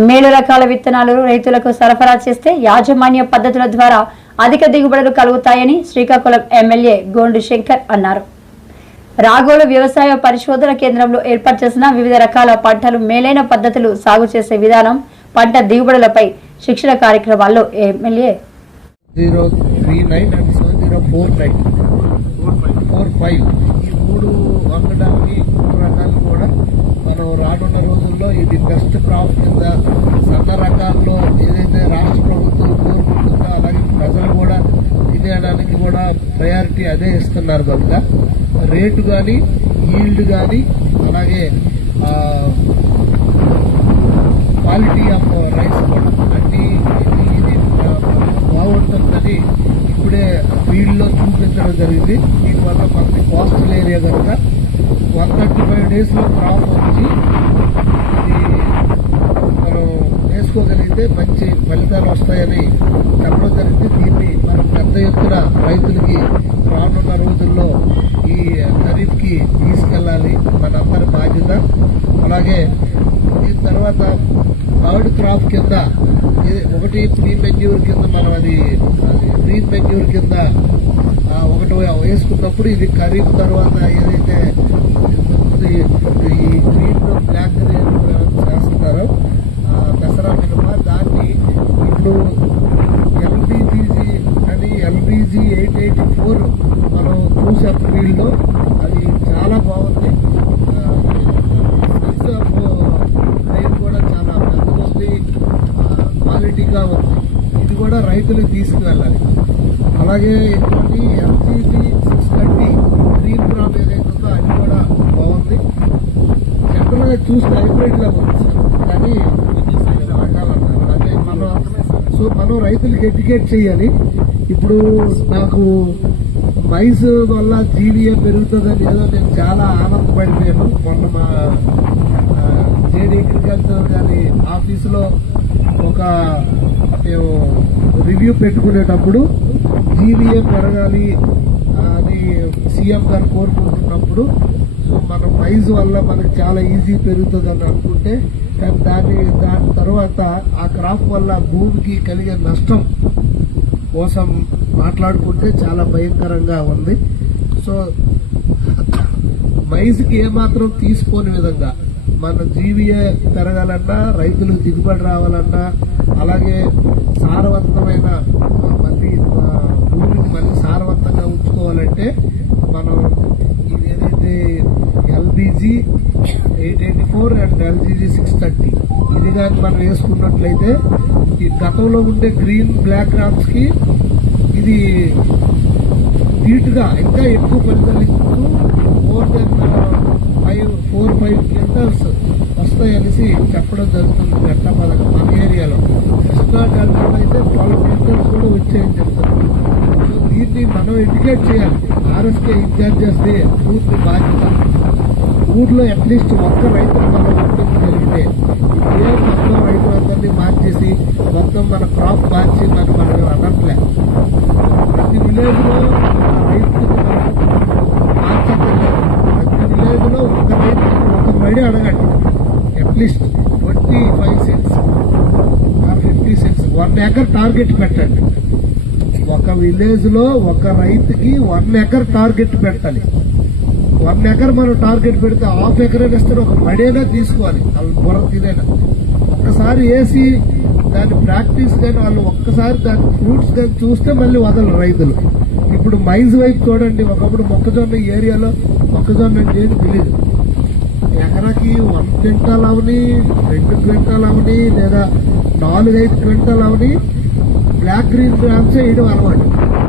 మేలు రకాల విత్తనాలు రైతులకు సరఫరా చేస్తే యాజమాన్య పద్ధతుల ద్వారా అధిక దిగుబడులు కలుగుతాయని శ్రీకాకుళం ఎమ్మెల్యే గోండు శంకర్ అన్నారు. రాగోలు వ్యవసాయ పరిశోధన కేంద్రంలో ఏర్పాటు చేసిన వివిధ రకాల పంటలు మేలైన పద్ధతులు సాగు చేసే విధానం పంట దిగుబడులపై శిక్షణ కార్యక్రమాల్లో MLA zero three nine and seven zero four nine four five మూడు వంగడానికి మూడు రకాలు కూడా. మనం రానున్న రోజుల్లో ఇది బెస్ట్ క్రాప్ కింద సన్న రకాల్లో ఏదైతే రాష్ట్ర ప్రభుత్వం కోరుకుంటుందో అలాగే ప్రజలు కూడా తినేయడానికి కూడా ప్రయారిటీ అదే ఇస్తున్నారు కనుక రేటు కానీ ఈల్డ్ కానీ అలాగే క్వాలిటీ ఆఫ్ రైస్ కూడా అన్ని ఇది ఇది ఆ, బాగుంటుందని ఇప్పుడే ఫీల్డ్ లో జరిగింది. దీనివల్ల మనకి కోస్టల్ ఏరియా కనుక వన్ థర్టీ ఫైవ్ డేస్లో క్రాప్ వచ్చి ఇది మనం వేసుకోగలిగితే మంచి ఫలితాలు వస్తాయని చెప్పడం జరిగింది. దీన్ని మనం పెద్ద ఎత్తున రైతులకి రానున్న రోజుల్లో ఈ ఖరీఫ్కి తీసుకెళ్ళాలి మనందరి బాధ్యత. అలాగే తర్వాత థర్డ్ క్రాప్ కింద ఒకటి ప్రీ మెన్యూర్ కింద మనం అది ప్రీ మెన్యూర్ కింద ఒకటి వేసుకున్నప్పుడు ఇది ఖరీఫ్ తర్వాత ఏదైతే ఈ గ్రీన్ బ్లాక్ చేస్తున్నారో ఆ, దసరా మినప దాన్ని ఇప్పుడు ఎల్బీజీ అని ఎల్బీజీ ఎయిట్ ఎయిటీ ఫోర్ మనం చూసాం ఫీల్డ్లో అది చాలా బాగుంది సైజ్ ఆఫ్ రైన్ కూడా చాలా పెద్దది కావచ్చు ఇది కూడా రైతులకు తీసుకువెళ్ళాలి. అలాగే ఇటువంటి LGG six thirty green crop ఏదైతే అది కూడా బాగుంది. జనరల్గా చూస్తే హైబ్రిడ్ లా ఉంది. కానీ అదే మనం సో మనం రైతులకు ఎడ్యుకేట్ చేయాలి. ఇప్పుడు నాకు మైజ్ వల్ల జీవీఎం పెరుగుతుందని ఏదో నేను చాలా ఆనందపడిపోయాను. మొన్న మా జేడీ అగ్రికల్చర్ గారి ఆఫీసులో ఒక మేము రివ్యూ పెట్టుకునేటప్పుడు జీవీఎం పెరగాలి అని అది సీఎం గారు కోరుకుంటున్నప్పుడు సో మన మైజ్ వల్ల మనకి చాలా ఈజీ పెరుగుతుందని అనుకుంటే కానీ దాని దాని తర్వాత ఆ క్రాప్ వల్ల భూమికి కలిగే నష్టం కోసం మాట్లాడుకుంటే చాలా భయంకరంగా ఉంది. సో మైజ్కి ఏమాత్రం తీసుకోని విధంగా మన జీవీఏ పెరగాలన్నా రైతులు దిగుబడి రావాలన్నా అలాగే సారవంతమైన ఆ, మళ్ళీ భూమిని మళ్ళీ సారవంతంగా ఉంచుకోవాలంటే మనం ఇది ఏదైతే LBG eight eighty four and LGG six thirty ఇది కానీ మనం వేసుకున్నట్లయితే ఈ గతంలో ఉండే గ్రీన్ బ్లాక్ క్రాప్స్కి ఇది ధీటుగా ఇంకా ఎక్కువ ఫలితాలు ఇస్తూ more than five four five quintals వస్తాయనేసి చెప్పడం జరుగుతుంది గట్ట పథకం మన ఏరియాలో. కృష్ణా డెల్టాలో అయితే ట్వెల్వ్ క్వింటల్స్ కూడా వచ్చాయని చెప్తారు సో దీన్ని మనం ఎడ్యుకేట్ చేయాలి. ఆర్ఎస్కే ఇన్ఛార్జెస్ పూర్తి బాధ్యత. ఊర్లో అట్లీస్ట్ ఒక్క రైతు మనం జరిగితే ఇదే మొత్తం రైతులందరినీ మార్చేసి మొత్తం మన క్రాప్ మార్చి మనకు మనం అనట్లే ప్రతి విలేజ్లో లో రైతుకు మార్చక్కర్లేదు ప్రతి విలేజ్లో ఒక రైతు ఒక అడగండి. At least twenty five cents or fifty cents one acre target పెట్టండి. ఒక విలేజ్లో ఒక రైతుకి వన్ ఎకర్ టార్గెట్ పెట్టాలి. వన్ ఎకర్ మనం టార్గెట్ పెడితే హాఫ్ ఎకర్ ఇస్తారు ఒక పడేనా తీసుకోవాలి. వాళ్ళు బుర్ర తినేనా ఒక్కసారి వేసి దాని ప్రాక్టీస్ కానీ వాళ్ళు ఒక్కసారి దాని ఫ్రూట్స్ కానీ చూస్తే మళ్ళీ వదలరు రైతులు. ఇప్పుడు మైజ్ వైపు చూడండి. ఒకప్పుడు మొక్కజొన్న ఏరియాలో మొక్కజొన్న అంటే తెలియదు ఎకరాకి వన్ క్వింటాల్ అవని రెండు క్వింటాల్ అవని లేదా నాలుగైదు క్వింటాల్ అవని బ్లాక్ గ్రీన్ గ్రామ్స్ వేయడం అలవాటు.